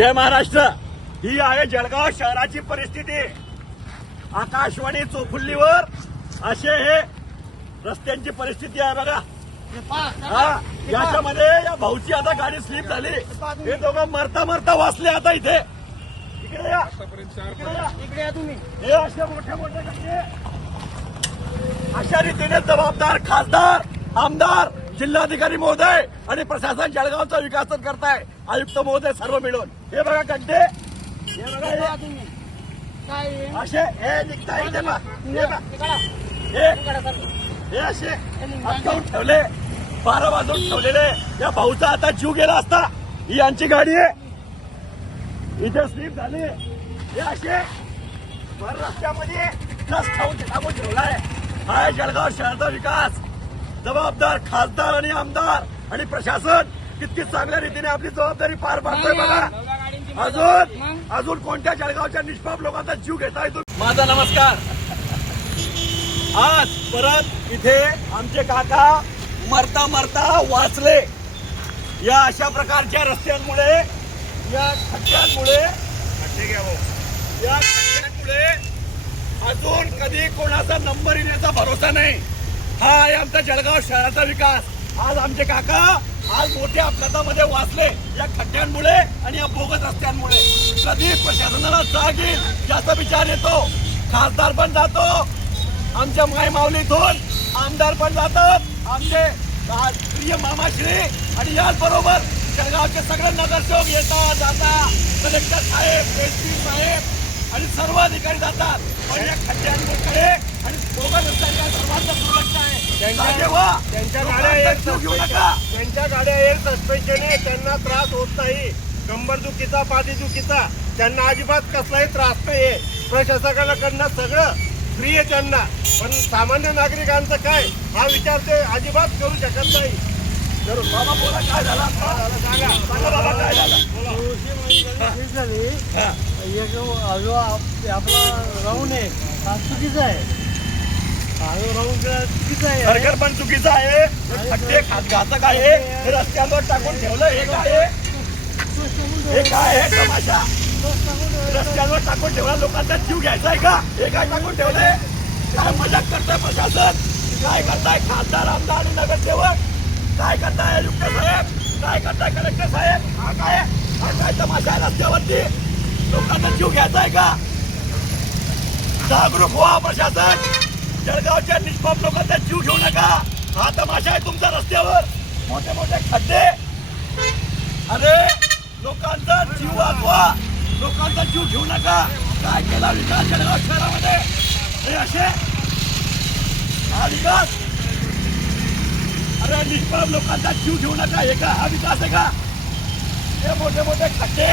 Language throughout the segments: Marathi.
जय महाराष्ट्र। ही आहे जळगाव शहराची परिस्थिती। आकाशवाणी चौफुल्लीवर असे हे रस्त्यांची परिस्थिती आहे बघा। याच्यामध्ये या भाऊची आता गाडी स्लिप झाली। हे दोघं मरता मरता वाचले आता इथे। इकडे या, इकडे या तुम्ही। हे असे मोठे मोठे खड्डे अशा रीतीने जबाबदार खासदार, आमदार, जिल्हाधिकारी महोदय आणि प्रशासन जळगावचा विकास करताय। आयुक्त महोदय सर्व मिळून हे बघा खड्डे, हे बघा असे हे निघताय इथे बघा। हे असे अटकावून ठेवले, 12 वाजून ठेवलेले। या भाऊचा आता जीव गेला असता। ही यांची गाडी आहे, इथे स्लिप झाली। हे असे भर रस्त्यामध्ये टाकून ठेवलाय। हा जळगाव शहराचा विकास। जबाबदार खासदार आणि आमदार आणि प्रशासन किती चांगल्या रीतीने आपली जबाबदारी पार पाडतोय बघा। अजून कोणत्या जळगावच्या निष्पाप लोकांचा जीव घेताय तुम्ही? माझा नमस्कार। आज परत इथे आमचे काका मरता मरता वाचले। या अशा प्रकारच्या रस्त्यांमुळे, या खड्ड्यांमुळे अजून कधी कोणाचा नंबर येण्याचा भरोसा नाही। हा आहे आमचा जळगाव शहराचा विकास। आज आमचे काका आज मोठ्या अपघातामध्ये वाचले या खड्ड्यांमुळे आणि या बोगस रस्त्यांमुळे। कधी प्रशासनाला जाग येईल याचा विचार येतो। खासदार पण जातो आमच्या माय माऊलीतून, आमदार पण जातात आमचे प्रिय मामाश्री, आणि याचबरोबर जळगावचे सगळे नगरसेवक येतात जातात। कलेक्टर साहेब, एसपी साहेब आणि सर्व अधिकारी जातात। पण या खड्ड्यांकडे आणि बोगस रस्त्यांच्या सर्वांचं दुर्लक्ष आहे। त्यांच्या गाड्या एक सस्पेन्शन आहे, त्यांना त्रास होत नाही। कंबरदुखीचा, पाठीदुखीचा त्यांना अजिबात कसलाही त्रास नाही। प्रशासनाकडनं सगळं फ्री आहे त्यांना। पण सामान्य नागरिकांचं काय हा विचार ते अजिबात करू शकत नाही। बाबा बोला, काय झाला? सांगा बाबा काय झालं? आपला राऊंड आहे हा चुकीचा आहे। सरकार पण चुकीचं आहे। खड्डे घातक आहे। हे रस्त्यांवर टाकून ठेवलं। हे काय आहे? हे काय आहे तमाशा? रस्त्यांवर टाकून ठेवला, लोकांचा जीव घ्यायचा आहे का? हे काय टाकून ठेवलंय? काय मजाक करताय प्रशासन? काय करताय खासदार, आमदार आणि नगरसेवक? काय करताय आयुक्त साहेब? काय करताय कलेक्टर साहेब? हा काय तमाशा आहे रस्त्यावरती? लोकांचा जीव घ्यायचा आहे का? जागरूक व्हा प्रशासन। जळगावच्या निष्पाप लोकांचा जीव घेऊ नका। हा तमाशा आहे तुमचा रस्त्यावर। मोठे मोठे खड्डे। अरे लोकांचा जीव वाचवा, लोकांचा जीव घेऊ नका। काय केला विकास जळगाव शहरामध्ये? हे असे हा विकास? अरे निष्पाप लोकांचा जीव घेऊ नका, हे का हा विकास आहे का? हे मोठे मोठे खड्डे।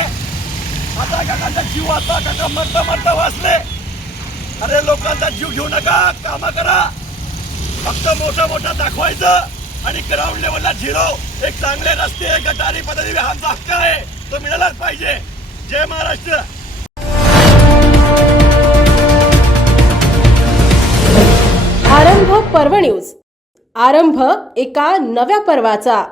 आता काकांचा जीव वाचवा, काका मरता मरता वाचले। अरे लोकांचा जीव घेऊ नका, कामं करा। फक्त मोठं मोठं दाखवायचं आणि ग्राउंड लेवलला झिरो। एक चांगले रस्ते, गटारी, पद्धती हा आमचा हक्क आहे, तो मिळालाच पाहिजे। जय महाराष्ट्र। आरंभ पर्व न्यूज। आरंभ एका नव्या पर्वाचा।